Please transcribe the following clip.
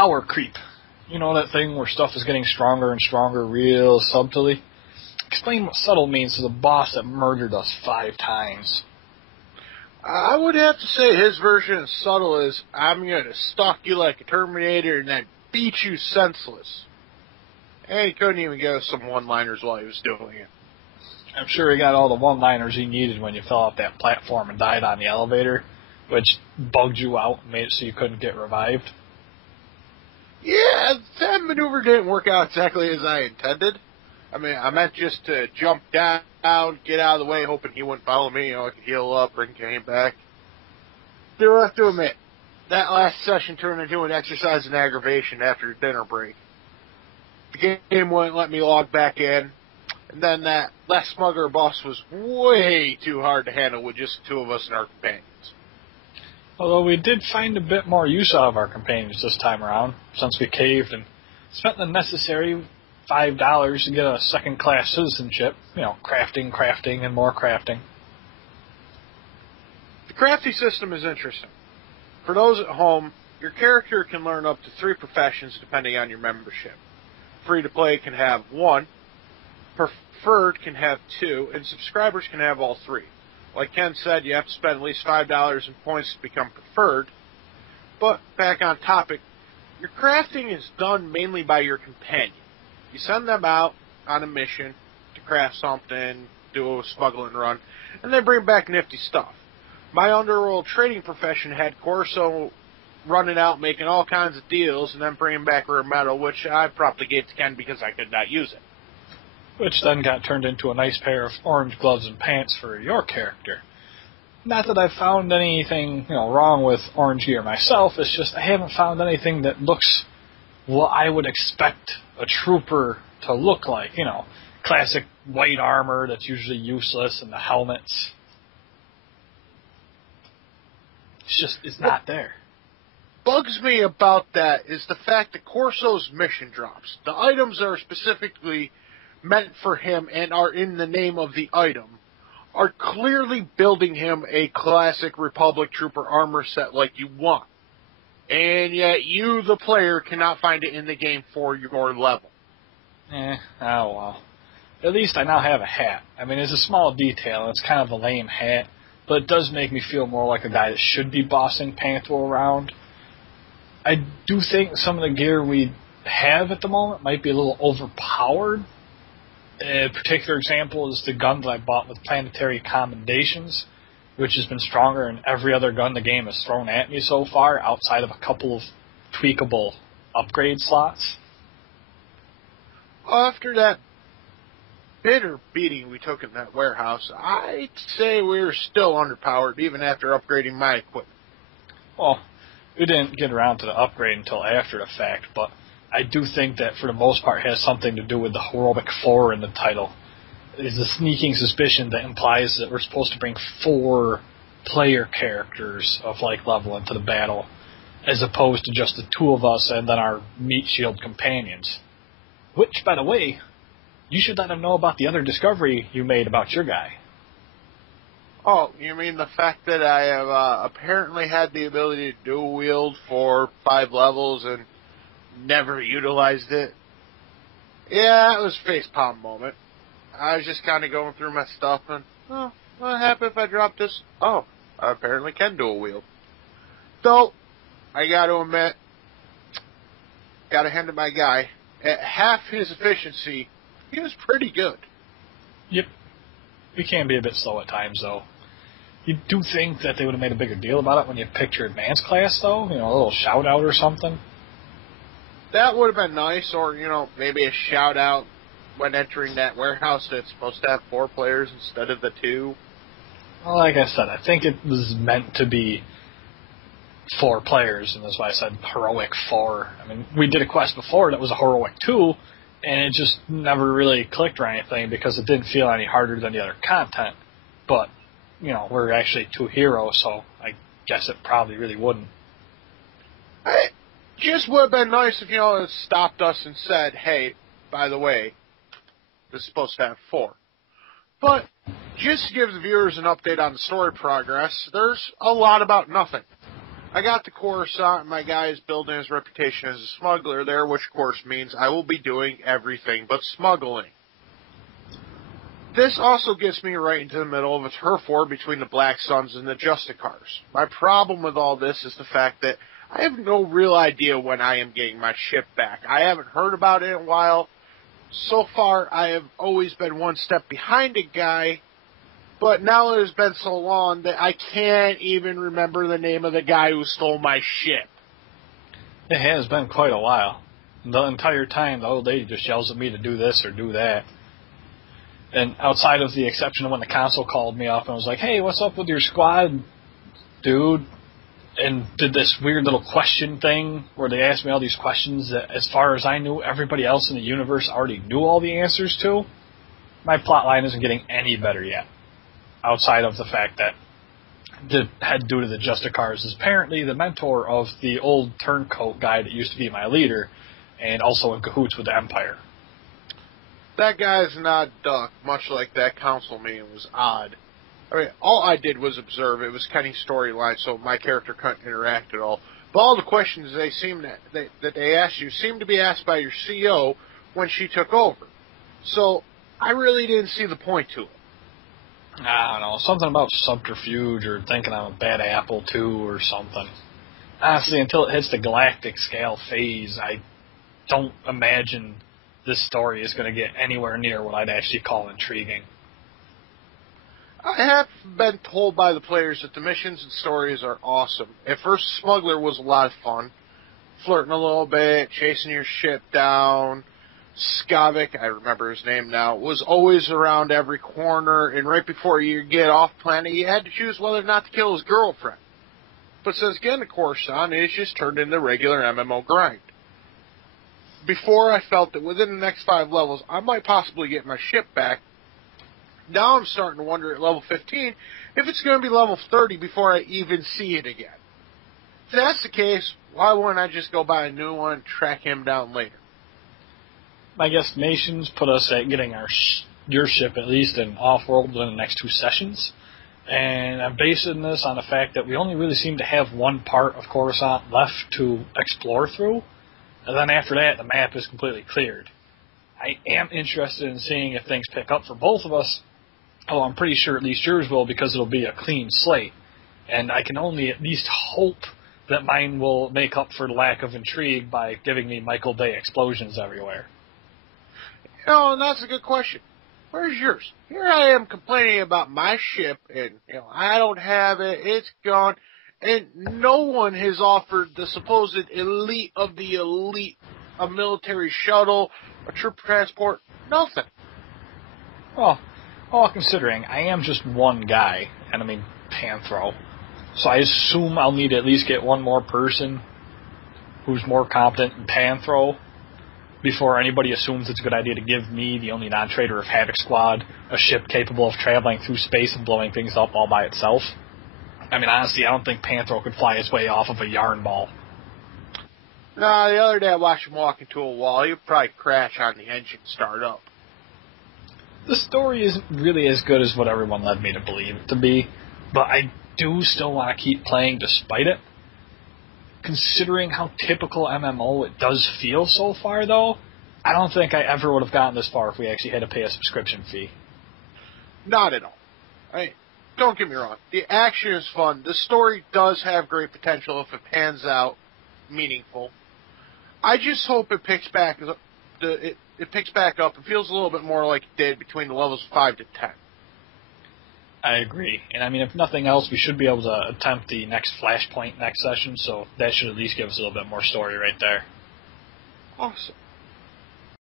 power creep. You know that thing where stuff is getting stronger and stronger real subtly? Explain what subtle means to the boss that murdered us 5 times. I would have to say his version of subtle is, I'm going to stalk you like a Terminator and then beat you senseless. And he couldn't even give us some one-liners while he was doing it. I'm sure he got all the one-liners he needed when you fell off that platform and died on the elevator, which bugged you out and made it so you couldn't get revived. Yeah, that maneuver didn't work out exactly as I intended. I mean, I meant just to jump down, get out of the way, hoping he wouldn't follow me. You know, I could heal up, bring Kane back. Do have to admit, that last session turned into an exercise in aggravation after dinner break. The game wouldn't let me log back in, and then that last smuggler boss was way too hard to handle with just the 2 of us and our companions. Although we did find a bit more use out of our companions this time around, since we caved and spent the necessary $5 to get a second-class citizenship. You know, crafting, and more crafting. The crafting system is interesting. For those at home, your character can learn up to 3 professions depending on your membership. Free-to-play can have 1, preferred can have 2, and subscribers can have all 3. Like Ken said, you have to spend at least $5 in points to become preferred. But, back on topic, your crafting is done mainly by your companion. You send them out on a mission to craft something, do a smuggling run, and they bring back nifty stuff. My underworld trading profession had Corso running out, making all kinds of deals, and then bringing back rare metal, which I promptly gave to Ken because I could not use it. Which then got turned into a nice pair of orange gloves and pants for your character. Not that I've found anything, wrong with orange gear myself, it's just I haven't found anything that looks what I would expect a trooper to look like. Classic white armor that's usually useless, and the helmets. It's not there. Bugs me about that is the fact that Corso's mission drops. The items are specifically meant for him and are in the name of the item, are clearly building him a classic Republic Trooper armor set like you want. And yet you, the player, cannot find it in the game for your level. Oh well. At least I now have a hat. I mean, it's a small detail, and it's kind of a lame hat, but it does make me feel more like a guy that should be bossing Panther around. I do think some of the gear we have at the moment might be a little overpowered. A particular example is the gun that I bought with planetary commendations, which has been stronger than every other gun the game has thrown at me so far, outside of a couple of tweakable upgrade slots. After that bitter beating we took in that warehouse, I'd say we're still underpowered, even after upgrading my equipment. Well, we didn't get around to the upgrade until after the fact, but I do think that for the most part it has something to do with the heroic 4 in the title. It's a sneaking suspicion that implies that we're supposed to bring 4 player characters of like level into the battle, as opposed to just the 2 of us and then our meat shield companions. Which, by the way, you should let them know about the other discovery you made about your guy. Oh, you mean the fact that I have apparently had the ability to dual wield for 5 levels and never utilized it? Yeah, it was a facepalm moment. I was just kind of going through my stuff and, what would happen if I dropped this? Oh, I apparently can dual wield. Though, I gotta admit, gotta hand it my guy, at half his efficiency, he was pretty good. Yep. We can be a bit slow at times, though. You do think that they would have made a bigger deal about it when you picked your advanced class, though? A little shout-out or something? That would have been nice, or, maybe a shout-out when entering that warehouse that's supposed to have 4 players instead of the 2. Well, like I said, I think it was meant to be 4 players, and that's why I said heroic 4. I mean, we did a quest before that was a heroic 2, and it just never really clicked or anything because it didn't feel any harder than the other content. But, we're actually 2 heroes, so I guess it probably really wouldn't. It just would have been nice if, it stopped us and said, hey, by the way, this is supposed to have 4. But, just to give the viewers an update on the story progress, there's a lot about nothing. I got the Coruscant, and my guy is building his reputation as a smuggler there, which of course means I will be doing everything but smuggling. This also gets me right into the middle of a turf war between the Black Suns and the Justicars. My problem with all this is the fact that I have no real idea when I am getting my ship back. I haven't heard about it in a while. So far, I have always been one step behind a guy, but now it has been so long that I can't even remember the name of the guy who stole my ship. It has been quite a while. The entire time, the old lady just yells at me to do this or do that. And outside of the exception of when the council called me up and was like, hey, what's up with your squad, dude? And did this weird little question thing where they asked me all these questions that, as far as I knew, everybody else in the universe already knew all the answers to. My plot line isn't getting any better yet, outside of the fact that the head dude of the Justicars is apparently the mentor of the old turncoat guy that used to be my leader, and also in cahoots with the Empire. That guy's not duck, much like that council meeting was odd. I mean, all I did was observe. It was Kenny's storyline, so my character couldn't interact at all. But all the questions that they asked you seemed to be asked by your CEO when she took over. So I really didn't see the point to it. I don't know, something about subterfuge or thinking I'm a bad apple too or something. Honestly, until it hits the galactic scale phase, I don't imagine this story is going to get anywhere near what I'd actually call intriguing. I have been told by the players that the missions and stories are awesome. At first, Smuggler was a lot of fun. Flirting a little bit, chasing your ship down. Skavik, I remember his name now, was always around every corner, and right before you get off planet, you had to choose whether or not to kill his girlfriend. But since getting the Coruscant, it's just turned into regular MMO grind. Before, I felt that within the next 5 levels, I might possibly get my ship back. Now I'm starting to wonder at level 15 if it's going to be level 30 before I even see it again. If that's the case, why wouldn't I just go buy a new one and track him down later? My guesstimations put us at getting your ship at least in off-world within the next 2 sessions. And I'm basing this on the fact that we only really seem to have one part of Coruscant left to explore through. And then after that, the map is completely cleared. I am interested in seeing if things pick up for both of us. Oh, I'm pretty sure at least yours will, because it'll be a clean slate. And I can only at least hope that mine will make up for the lack of intrigue by giving me Michael Bay explosions everywhere. You know, and that's a good question. Where's yours? Here I am complaining about my ship, and I don't have it, it's gone, and no one has offered the supposed elite of the elite a military shuttle, a troop transport, nothing. Well, all considering, I am just one guy, and I mean Panthro, so I assume I'll need to at least get one more person who's more competent in Panthro before anybody assumes it's a good idea to give me, the only non-trader of Havoc Squad, a ship capable of traveling through space and blowing things up all by itself. I mean, honestly, I don't think Panthro could fly his way off of a yarn ball. Nah, the other day I watched him walk into a wall. He would probably crash on the engine start up. The story isn't really as good as what everyone led me to believe it to be, but I do still want to keep playing despite it. Considering how typical MMO it does feel so far, though, I don't think I ever would have gotten this far if we actually had to pay a subscription fee. Not at all. Don't get me wrong. The action is fun. The story does have great potential if it pans out meaningful. I just hope it picks back up and feels a little bit more like it did between the levels 5 to 10. I agree. And I mean, if nothing else, we should be able to attempt the next Flashpoint next session, so that should at least give us a little bit more story right there. Awesome.